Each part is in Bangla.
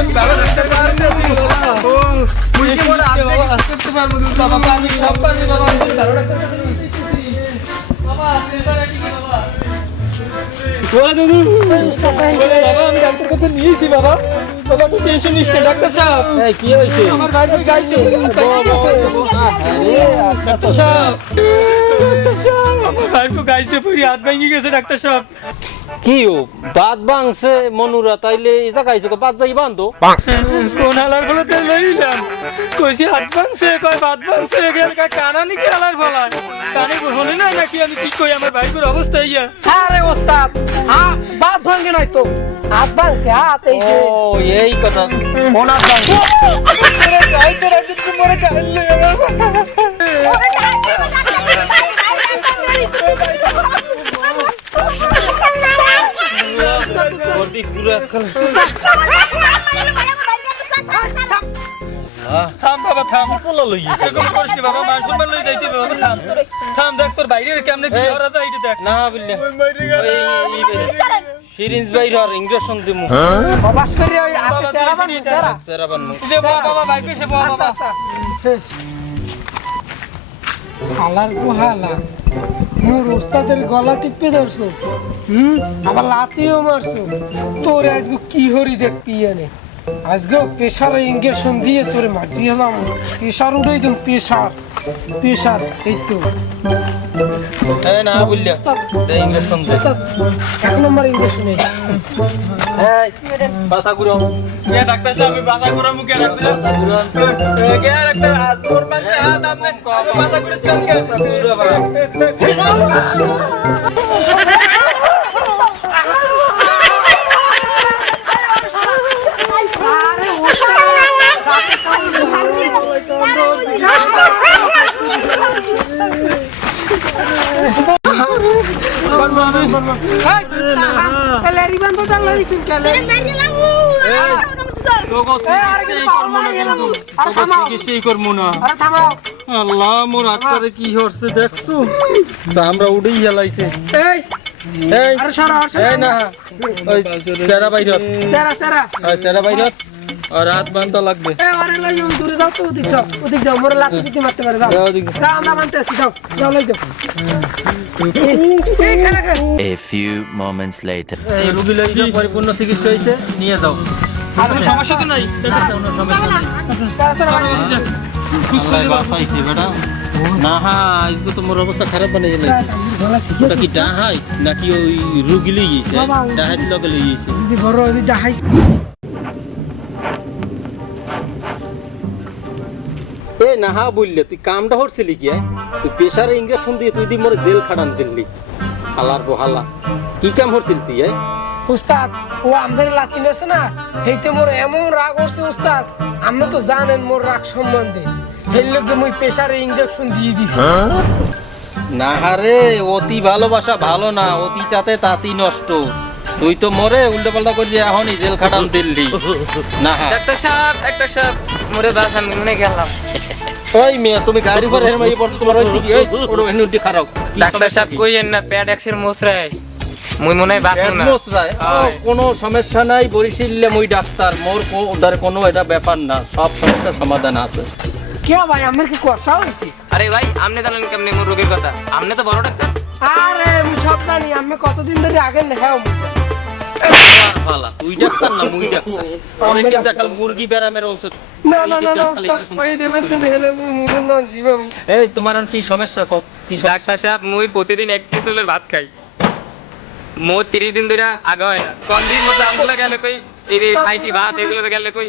আমি বাবা ডাক্তার কাছে আছি বাবা ও তুই কি বড় আদে করতে পারবো বাবা আমি সব পারি বাবা আমি ভালো ডাক্তার কাছে নিতেছি বাবা সেটা কি বাবা ওরে দাদু ওরে বাবা আমি ডাক্তার কাছে নিয়েছি বাবা বাবা তো টেনশন নিস না ডাক্তার সাহেব এই কি হইছে আমার ভাই ভাই গাইছে ডাক্তার সাহেব আমার ভাই তো গাইছে পুরি হাত ভেঙে গেছে ডাক্তার সাহেব কি ও বাদ ভাঙছে মনুরা তাইলে এই জায়গায় বাদ যাই বান্ধো কোন হালার ফলে তো লইলাম কইছি হাত ভাঙছে কয় বাদ ভাঙছে গেল কানা নাকি হালার ফলা কানে হলে না নাকি আমি কি কই আমার ভাইগুর অবস্থা ইয়া আরে ওস্তাদ হ্যাঁ বাদ ভাঙে নাই তো হাত ভাঙছে হাত এই যে ও এই কথা কোন হাত ভাঙছে রাইতে রাইতে তোমারে কাইলে বডি পুরো একখান থাম বাবা থাম পোলা লই গেছে এরকম করিস না বাবা মান সম্মান লই যাইতে বাবা থাম থাম দেখ তোর বাইরে কেমনে কি করা যায় এটা দেখ না বললে সিরিঞ্জ বাইর আর ইনজেকশন দিমু বাস করে ওই হাতে সেরা বান সেরা সেরা বানমু যে বাবা বাইর কইছে বাবা হালার গো হালা মোর ওস্তাদের গলা টিপে ধরছো আবার লাতিও মারছো তোর আজকে কি হরি দেখ পিয়ানে আজকে প্রেশার ইনজেকশন দিয়ে তোরে মাটি হলাম প্রেশার উঠাই দিন প্রেশার এই তো এই না বললে দে ইনজেকশন দে ওস্তাদ এক নম্বর ইনজেকশন এই বাসা গুরো এ ডাক্তার সাহেব আমি বাসা করে মুখে রাখতে বাসা গুরো কে ডাক্তার হাত তোর পাশে হাত আমনে আমি বাসা করে কেন ক্যালারি বান্ধব ডালা দিছেন ক্যালারি তোগো চিকিৎসাই করমু না কিন্তু তোগো চিকিৎসাই করমু না আরে থামাও আল্লাহ মোর আটটারে কি হচ্ছে দেখছো চামড়া উড়েই হেলাইছে এই এই আরে সারা এই না ওই সেরা বাইরত সেরা ওই সেরা বাইরত আর রাত বান্ধ লাগবে এ আরে লই দূরে যাও তো ওদিক যাও মোরে লাঠি দিতে মারতে পারে যাও যাও ওদিক। যাও আমরা মানতে আসি যাও লই যাও A few moments later. এই রোগী লই যাও পরিপূর্ণ চিকিৎসা হইছে নিয়ে যাও কোনো সমস্যা তো নাই কোনো সমস্যা নাই সেরা আল্লাহ বাঁচাইছে বেটা না আজকে তো মোর অবস্থা খারাপ বানাই গেছে ওটা কি ডাহাই নাকি ওই রোগী লই গেছে ডাহাই লগে লই গেছে যদি বড় ওই ডাহাই এ নাহা বললে তুই কামটা হরছিলি কি তুই প্রেসারে ইনজেকশন দিয়ে তুই দি মোর জেল খাটান দিল্লি হালার বহালা কি কাম হরছিল তুই উস্তাদ ও আমাদের লাঠি নেছে না হেইতে মোর এমন রাগ হচ্ছে উস্তাদ আপনি তো জানেন মোর রাগ সম্বন্ধে এর লগে মুই প্রেসারে ইনজেকশন দিয়ে দিছি নাহারে অতি ভালোবাসা ভালো না অতি তাতি নষ্ট তুই তো মরে উল্টো পাল্টা করি এখনই জেল খাটান দিল্লি না ডাক্তার সাহেব মোরে বাস আমি মনে গেলাম ওই মেয়ে তুমি গাড়ি পর হেরমাই পড়ছ তোমার হইছে কি এই ওড়ো এনুটি খারাপ ডাক্তার সাহেব কইেন না প্যাড এক্সের মোসরায় মুই মনে হয় বাঁচবো না কোনো সমস্যা নাই বরিশিল্লে মুই ডাক্তার মোর ওদের কোনো এটা ব্যাপার না সব সমস্যার সমাধান আছে কে ভাই আমার কি করছা হইছে আরে ভাই আপনি জানেন কেমনে মোর রোগের কথা আপনি তো বড় ডাক্তার আরে আমি সব জানি আমি কতদিন ধরে আগে লেখাও ফালা তুই ডাক্তার না মুই ডাক্তার অনেকে দেখাল মুরগি ব্যারামের ঔষধ না ওই দেবেন তো হেলে মুই না জীবন এই তোমার আর কি সমস্যা কি ডাক্তার সাহেব মুই প্রতিদিন এক পিসলের ভাত খাই মোর 30 দিন ধরে আগা হয় না কোন দিন মতো আমগুলা গেলে কই এই খাইতি ভাত এগুলো গেলে কই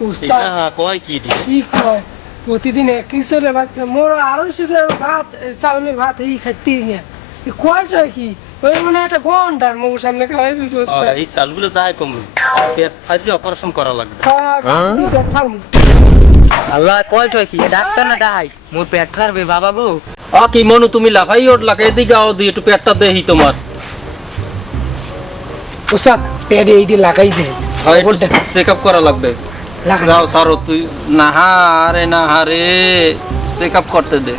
উস্তাদ কয় কি দিয়ে কি কয় প্রতিদিন একই চলে ভাত মোর আরো সুগার ভাত চাউলের ভাত এই খাইতে নিয়ে কয়টা কি ওই মানে একটা ঘন্টার মুখ সামনে খাওয়াই দিছি এই চালগুলো যায় কম পেট ফাইলে অপারেশন করা লাগবে আল্লাহ কয়টা কি ডাক্তার না ডাই মোর পেট খারাপ বাবা গো কি মনু তুমি লাফাই ওঠলা এদিকে আও দি একটু পেটটা দেহি তোমার উস্তাদ পেটে এইটি লাগাই দে চেকআপ করা লাগবে যাও সারো তুই নাহারে চেকআপ করতে দে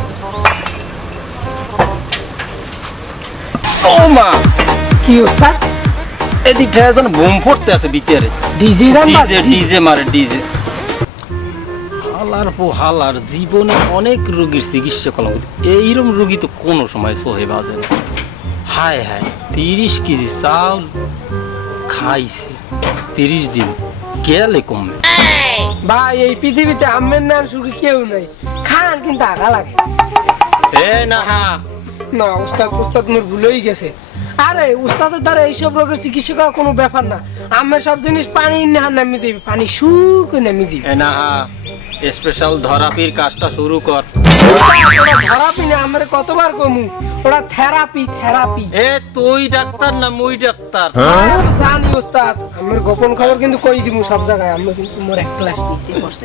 ও মা কি উস্তাদ এদিকটা যেন বোম ফুটতে আছে ভিতরে ডিজি রাম ডিজে ডিজে মারে ডিজে হালার পো হালার জীবনে অনেক রোগীর চিকিৎসা করলাম এইরকম রোগী তো কোনো সময় সহে বাজে না হায় হায় 30 কেজি চাউল খাইছে 30 দিন গেলে কমবে ভাই এই পৃথিবীতে আমের নাম সুখী কেউ নাই খান কিন্তু আগা লাগে এ না হা না উস্তাদ উস্তাদ মোর ভুল হয়ে গেছে আরে উস্তাদের দ্বারা এইসব রোগের চিকিৎসা করা কোনো ব্যাপার না আমার সব জিনিস পানি না নামে যাবে পানি সুর করে নামে যাবে এ না হা স্পেশাল ধরাপির কাজটা শুরু কর থেরাপি না আমার কতবার কমু ওটা থেরাপি থেরাপি এ তুই ডাক্তার না মুই ডাক্তার জানি উস্তাদ আমার গোপন খবর কিন্তু কই দিমু সব জায়গায় আমি কিন্তু মোর এক ক্লাস নিচে পড়ছে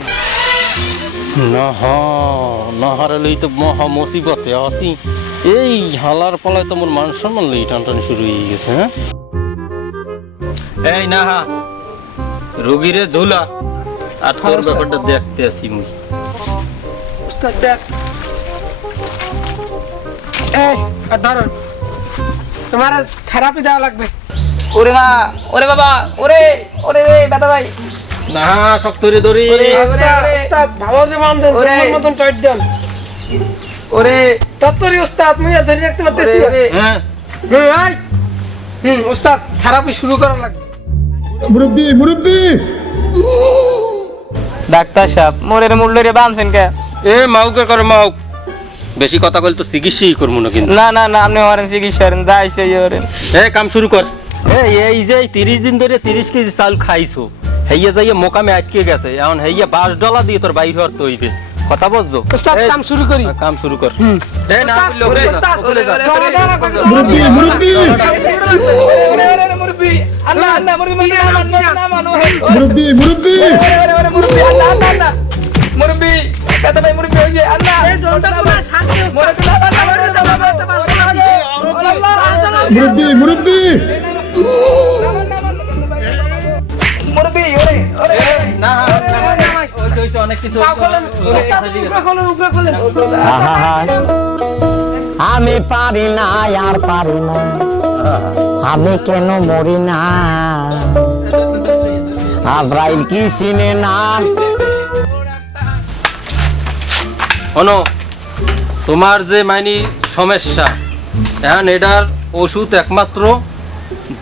নাহারালেই তো মহা মুসিবতে আছি এই হালার পালায় তো মোর মান সম্মান লই টানটানি শুরু হয়ে গেছে হ্যাঁ এই না হা রোগীরে ঝোলা আর তোর ব্যাপারটা দেখতে আসি মুই উস্তাদ দেখ এই আর ধরো তোমার থেরাপি দেওয়া লাগবে ওরে মা ওরে বাবা ওরে ওরে রে বেটা ভাই না শক্ত রে ধরি আচ্ছা উস্তাদ ভালো যে মান দেন ওরে। জন্মের মতন টাইট দেন ওরে তত্তরি উস্তাদ মুই আর ধরে রাখতে পারতেছি না ওরে হ্যাঁ উস্তাদ থেরাপি শুরু করা লাগবে ডাক্তার সাহেব মোরের মূল্য রে বানছেন কে এ মাউকে করে মাউ বেশি কথা কইলে তো চিকিৎসাই করবো না কিন্তু না না না আপনি হরেন চিকিৎসা করেন যাইছে হরেন এ কাম শুরু কর এই যে 30 দিন ধরে 30 কেজি চাল খাইছো হেইয়া যাইয়া মোকামে আটকে গেছে এখন হেইয়া $5 দিয়ে তোর বাইরে হর তৈবে কথা বুঝছো উস্তাদ এই, কাম শুরু করি কাম শুরু কর এ না উস্তাদ, বললে ওরে উস্তাদ, ওরে যা দৌড়া দেওয়া লাগবে, মুরব্বি মুরব্বি ওরে ওরে ওরে মুরব্বি আল্লাহ আল্লাহ মুরব্বি না মানো মুরব্বি মুরব্বি ওরে ওরে মুরব্বি আল্লাহ আল্লাহ আল্লাহ মুরব্বি কত ভাই মুরব্বি হই যে আল্লাহ এই জলটা পুরো ছাড়ছে উস্তাদ মুরব্বি না না ওরে দাও একটা পাঁচ আল্লাহ মুরব্বি মুরব্বি মুরব্বি ওরে ওরে না ওইছে অনেক কিছু আমি পারি না আর পারি না আমি কেন মরি না আজরাইল কি চিনে না শোনো তোমার যে মাইনি সমস্যা এখন এটার ওষুধ একমাত্র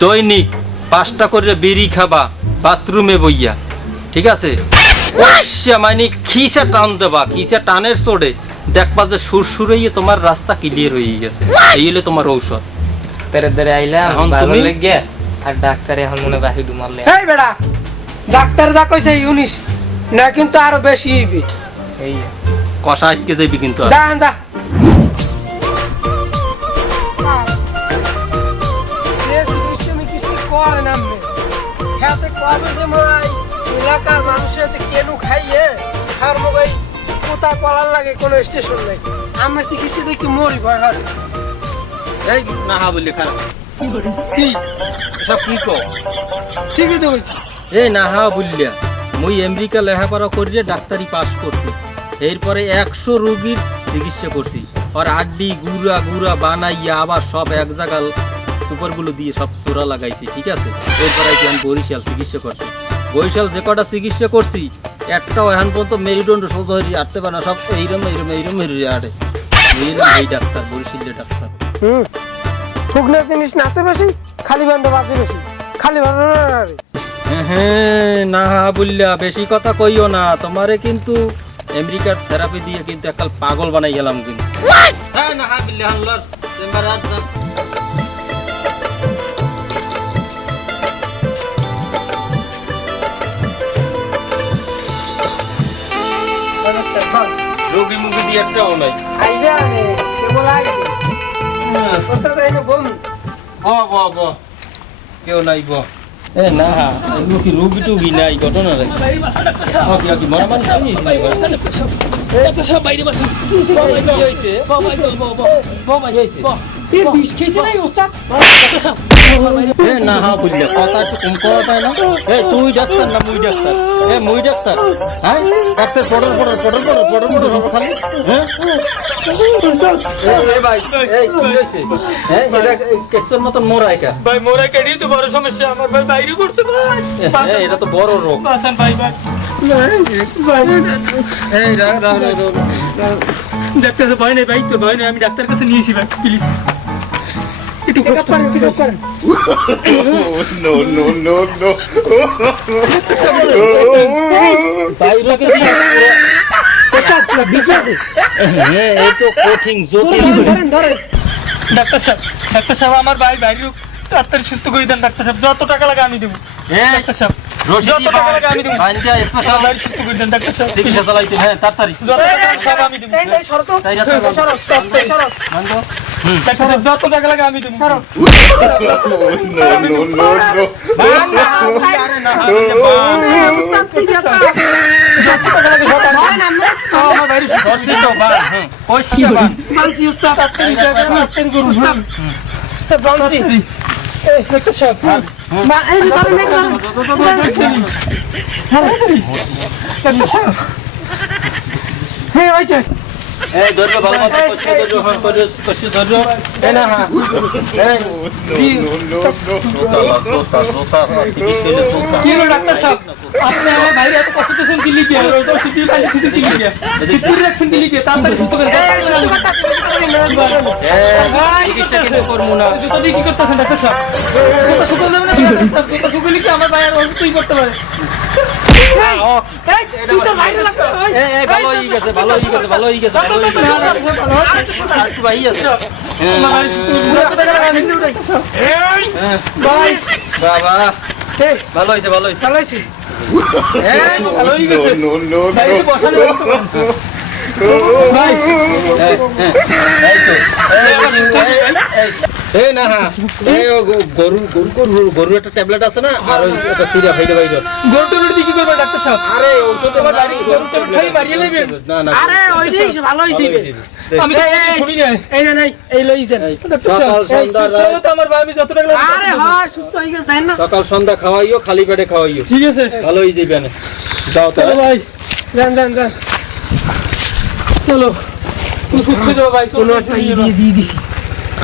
দৈনিক 5টা করে বিড়ি খাবা বাথরুমে বইয়া ঠিক আছে মাইনি খিসা টান দেবা খিসা টানের চড়ে দেখবা যে সুরসুর হইয়ে তোমার রাস্তা ক্লিয়ার হয়ে গেছে এই হলে তোমার ঔষধ তেরে তেরে আইলাম এখন ভালো তুমি- লাগে আর ডাক্তার এখন মনে বাহি ডুমারলে এই বেড়া ডাক্তার যা কইছে ইউনিস না কিন্তু আরো বেশি হইবে এই কষা আটকে যাবি কিন্তু আর। যা যা এলাকার মানুষের কেনু খাইয়ে আর মগাই কোথায় পড়ার লাগে কোনো স্টেশন নাই আমার চিকিৎসা দেখি মরি ভয় হয় এই না হা বললি খারাপ কি সব কি কো ঠিকই তো বলছি এই না হা বললিয়া মুই আমেরিকা লেখাপড়া করিয়ে ডাক্তারি পাস করছি এরপরে 100 রোগীর চিকিৎসা করছি আর আড্ডি গুড়া গুড়া বানাইয়া আবার সব এক জায়গা সুপারগুলো দিয়ে সব চোরা লাগাইছি ঠিক আছে এরপরে আইছি আমি বরিশাল চিকিৎসা করছি বরিশাল যে কটা চিকিৎসা করছি একটাও এখন পর্যন্ত মেরুদণ্ড সোজা হয়ে আটতে পারে না সব এইরম মেরুরে আটে বুঝলাম এই ডাক্তার বরিশালের ডাক্তার শুকনো জিনিস নাচে বেশি খালি বান্ড বাজে বেশি খালি বান্ড হ্যাঁ না বললা বেশি কথা কইও না তোমারে কিন্তু আমেরিকার থেরাপি দিয়ে কিন্তু একাল পাগল বানাই গেলাম কিন্তু হ্যাঁ না বললা হাল্লার চেম্বার আর রোগী মুগি দিয়ে একটাও নাই আইবে আরে কেবল আগে ওস্তাদ এনে বম ব কেউ নাই ব এ না এগুলো কি রোগী টুগী নাই ঘটনা রে কি মরা মানুষ ডাক্তার সাহেব বাইরে বসেন এ বিষ খেয়েছে নাই ওস্তাদ ডাক্তার সাহেব এ না হা বুঝলে কথা একটু কম করা যায় না এ তুই ডাক্তার না মুই ডাক্তার এ মুই ডাক্তার হ্যাঁ ডাক্তার পড়র হবে খালি হ্যাঁ এ ভাই এই কি হইছে হ্যাঁ এটা কেসের মতন মোরাই কা ভাই মোরা কেডি তো বড় সমস্যা আমার ভাই বাইরে করছে ভাই এটা তো বড় রোগ বাসান ভাই ভাই এই রা ডাক্তার ভয় নেই ভাই তো ভয় নেই আমি ডাক্তার কাছে নিয়েছি ভাই প্লিজ একটু চেক আপ করেন বাইরে কে ওস্তাদ বিষ আছে হ্যাঁ এই তো কঠিন জটিল ধরেন ডাক্তার সাহেব আমার ভাই বাইরে তাড়াতাড়ি সুস্থ করে দেন ডাক্তার সাহেব যত টাকা লাগে আমি দেবো হ্যাঁ ডাক্তার সাহেব রশিদ যত টাকা লাগে আমি দেবো বাইনটা স্পেশাল আমার ভাই সুস্থ করে দেন ডাক্তার সাহেব চিকিৎসা চালাইতে হ্যাঁ তাড়াতাড়ি যত টাকা লাগে সব আমি দেবো ডাক্তার সাহেব যত টাকা লাগে আমি দেবো আমার বাইরে মানছি ওস্তাদ তাড়াতাড়ি করুন ওস্তাদ মানছি এই ডাক্তার সাহেব মা এই যে ধরেন ডাক্তার সাহেব হ্যাঁ হয়েছে এই ধরবে ভালো মতো কষ্ট ধরো এই না হ্যাঁ জি কি হলো ডাক্তার সাহেব আপনি আমার ভাইরে এত কষ্ট দিয়েছেন কি লিখে ওটা সিটি পানি কিছু কি লিখে সিটি রাখছেন কি লিখে তাড়াতাড়ি সুস্থ করে চিকিৎসা কিন্তু করবো না যদি কি করতেছেন ডাক্তার সাহেব কথা সুস্থ দেবেন না কথা সুস্থ লিখে আমার ভাই আর অসুস্থই করতে পারে তুই তো বাইরে লাগতো এই ভালো হয়ে গেছে আজকে ভাই আছে আমার ভাই সুস্থ ভাই বাবা ভালো হয়েছে ভালো হয়েছে ভালো হয়ে গেছে ভাই একটু বসানো ভাই এই না হ্যাঁ এই গরু একটা ট্যাবলেট আছে না আর ওই একটা সিরাপ হইতে বাইরে গরুটুলুর দিকে করবে ডাক্তার সাহেব আরে ঔষধ আমার বাড়ি গরুটা খাই মারিয়ে নেবেন না আরে ওইটাই ভালো হয়েছে আমি তো শুনি না এই না নাই এই লইছেন ডাক্তার সকাল সাহেব সন্ধ্যা সুস্থ হলে তো আমার ভাই আমি যত টাকা লাগে আরে হয় সুস্থ হয়ে গেছে তাই না সকাল সন্ধ্যা খাওয়াইও খালি পেটে খাওয়াইও ঠিক আছে ভালো হয়ে যাবে না যাও তো চলো ভাই যান চলো তুই সুস্থ হয়ে যাও ভাই কোনো একটা দিয়ে দিছি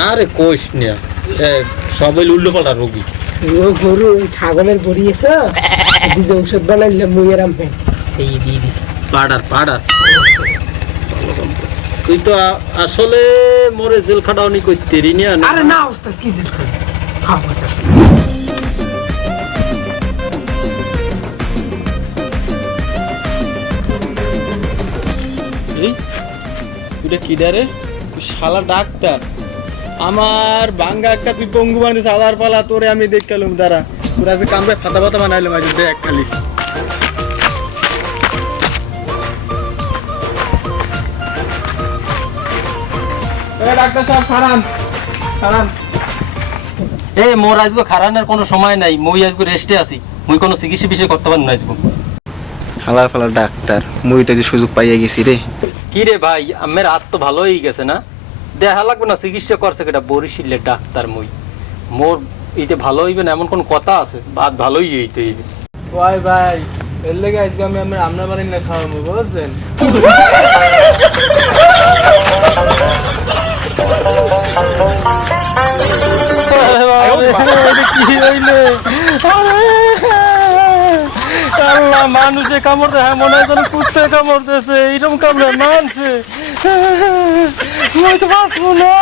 আরে কোষ নিয়া সবাই উল্টো পাল্টা রোগী ও গরু ওই ছাগলের বড়িয়েছে দিছে ঔষধ বানাইলাম মুইয়ের আমে এই দিয়ে দিছি পাড়ার তুই তো আসলে মোরে জেল খাটাওনি করতে রি না আরে না ওস্তাদ কি দিল হ্যাঁ ওস্তাদ এটা কি রে শালা ডাক্তার আমার বাঙ্গা একটা তুই পঙ্গু মানে সাদার পালা তোরে আমি দেখলাম দাঁড়া তোর আজকে কামড়ে ফাতা ফাতা বানাইলাম আজ দেখ খালি ডাক্তার সাহেব খারান এই মোর আজকে খারানোর কোনো সময় নাই মুই আজকে রেস্টে আছি মুই কোনো চিকিৎসা বিষয় করতে পারবো না আজকে হালার ফালার ডাক্তার মুই তো যে সুযোগ পাইয়া গেছি রে কি রে ভাই আমার হাত তো ভালো হয়ে গেছে না দেখা লাগবে না চিকিৎসা করছে কেটা বরিশিলের ডাক্তার মুই মোর এইতে ভালো হইবে না এমন কোন কথা আছে বাদ ভালোই হইতে হইবে ওই ভাই এর লেগে আজকে আমি আমার রান্না বাড়ি না খাওয়াবো বুঝছেন মানুষে কামড় দেয় মনে হয় যেন কুত্তে কামড় দিয়েছে এইরকম কামড়ে মানুষে তো বাঁচবো না